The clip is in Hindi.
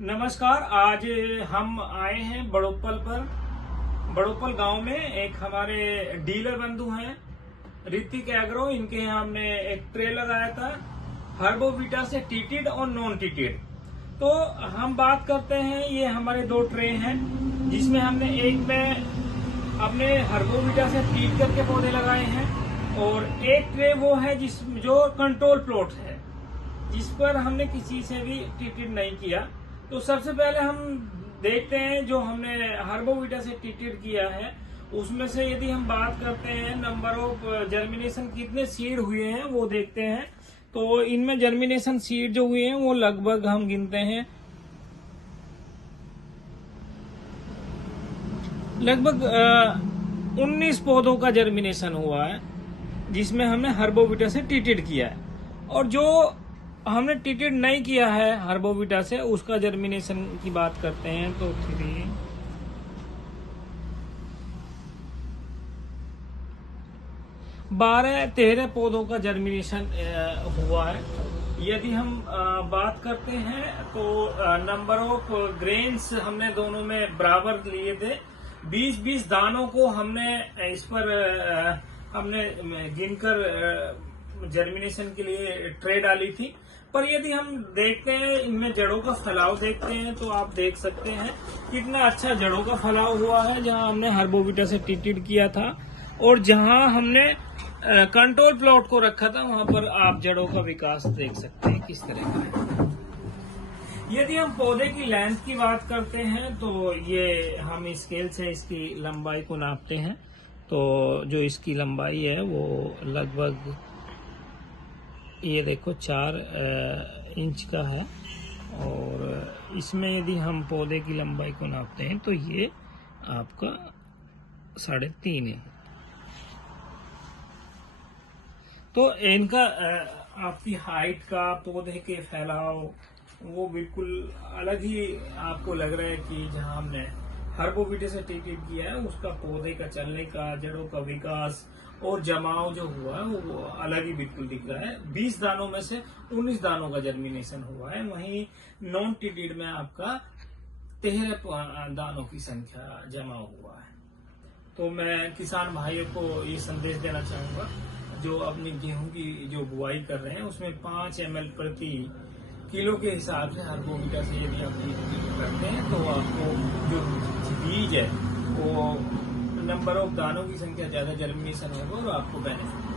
नमस्कार। आज हम आए हैं बड़ोपल पर। बड़ोपल गांव में एक हमारे डीलर बंधु हैं ऋतिक एग्रो। इनके यहाँ हमने एक ट्रे लगाया था हर्बोविटा से टीटेड और नॉन टीटेड। तो हम बात करते हैं, ये हमारे दो ट्रे हैं जिसमें हमने एक में अपने हर्बोविटा से टीट करके पौधे लगाए हैं और एक ट्रे वो है जो कंट्रोल प्लॉट है जिस पर हमने किसी से भी टीटेड नहीं किया। तो सबसे पहले हम देखते हैं जो हमने हर्बोविटा से टीटेड किया है उसमें से यदि हम बात करते हैं नंबर ऑफ जर्मिनेशन कितने सीड हुए हैं वो देखते हैं। तो इनमें जर्मिनेशन सीड जो हुए हैं वो लगभग हम गिनते हैं लगभग 19 पौधों का जर्मिनेशन हुआ है जिसमें हमने हर्बोविटा से टीटेड किया है। और जो हमने टीटेड नहीं किया है हर्बोविटा से उसका जर्मिनेशन की बात करते हैं तो 12-13 पौधों का जर्मिनेशन हुआ है। यदि हम बात करते हैं तो नंबर ऑफ ग्रेन्स हमने दोनों में बराबर लिए थे। 20-20 दानों को हमने इस पर हमने गिनकर जर्मिनेशन के लिए ट्रे डाली थी। पर यदि हम देखते हैं इनमें जड़ों का फैलाव देखते हैं तो आप देख सकते हैं कितना अच्छा जड़ों का फैलाव हुआ है जहां हमने हर्बोविटा से टीटेड किया था और जहां हमने कंट्रोल प्लॉट को रखा था वहां पर आप जड़ों का विकास देख सकते हैं किस तरह का है। यदि हम पौधे की लेंथ की बात करते हैं तो ये हम स्केल से इसकी लंबाई को नापते हैं। तो जो इसकी लंबाई है वो लगभग ये देखो 4 इंच का है और इसमें यदि हम पौधे की लंबाई को नापते हैं तो ये आपका 3.5 है। तो इनका आपकी हाइट का पौधे के फैलाव वो बिल्कुल अलग ही आपको लग रहा है कि जहां हमने हर्बोविटा से टीटेड किया है उसका पौधे का चलने का जड़ों का विकास और जमाव जो हुआ है वो अलग ही बिल्कुल दिख रहा है। 20 दानों में से 19 दानों का जर्मिनेशन हुआ है। वहीं नॉन टीटेड में आपका 13 दानों की संख्या जमा हुआ है। तो मैं किसान भाइयों को ये संदेश देना चाहूंगा जो अपनी गेहूं की जो बुआई कर रहे हैं उसमें 5 ml प्रति किलो के हिसाब से हर्बोविटा से यदि आप करते हैं तो आपको जो बीज है वो नंबर ऑफ दानों की संख्या ज्यादा जर्मिनेशन होगा और आपको बेनिफिट